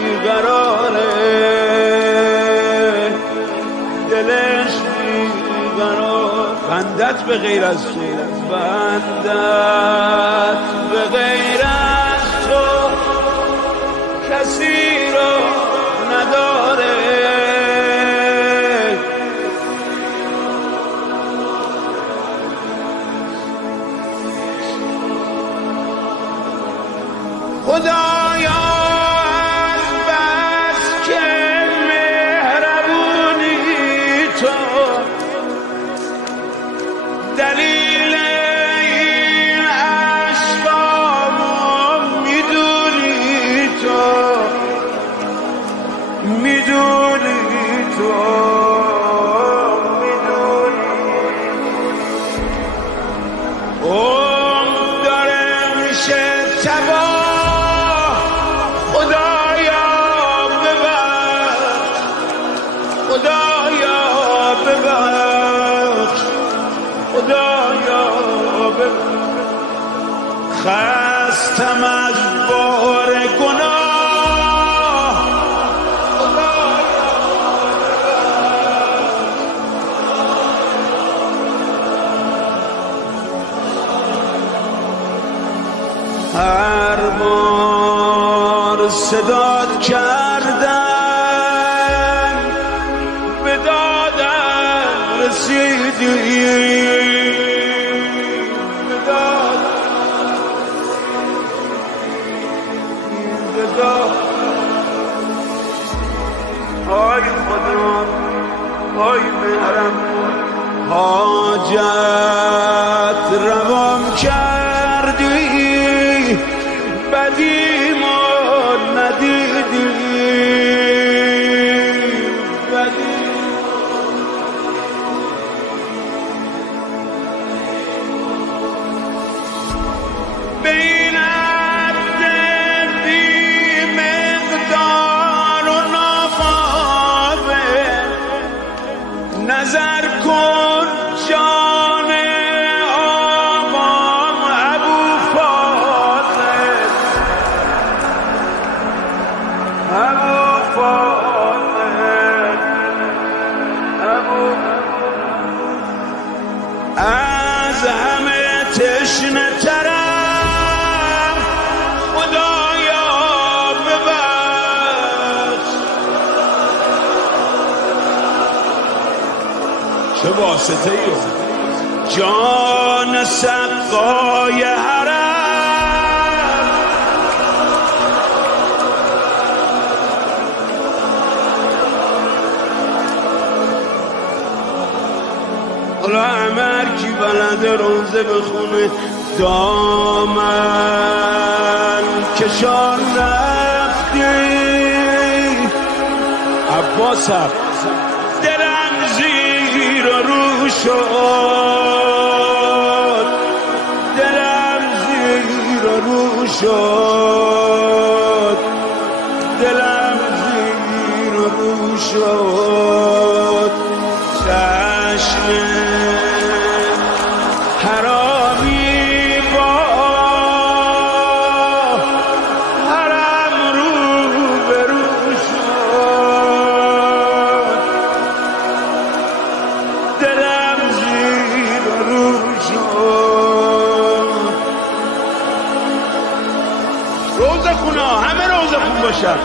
بیقراره، دلش بیقرار. بندت به غیر از تو، بندت به غیر از تو کسی رو نداره. خدایا از بس که مهربونی تو، دلیل این عشقامو میدونی تو، میدونی تو، میدونی. اون داره میشه تباه، خدایا ببخش، خدایا ببخش، خدایا ببخش. خستم از بار گناه، خدایا ببخش. هر بار صدات کردم به دادم رسیدی، به دادم. آی خدا، آی مهرم، حاجت روام کردی، بدیمو ندیدی، به این عبد بی مقدار و نافاقه نظر کن جان آقام ابو فاضل، ابو فاضل، ابو. از همه تشنه ترم، خدایا ببخش. چه واسطه ای جان سقای حرم، حالا عمر کی بلده روزه بخونه، دامن کشان رفتی عباسم، دلم زیر و رو شد، دلم زیر و رو شد، دلم زیر و رو شد. چشم حرامی با حرم رو به رو شد، دلم زیر و رو شد. روزه خونا همه روزه خون باشن.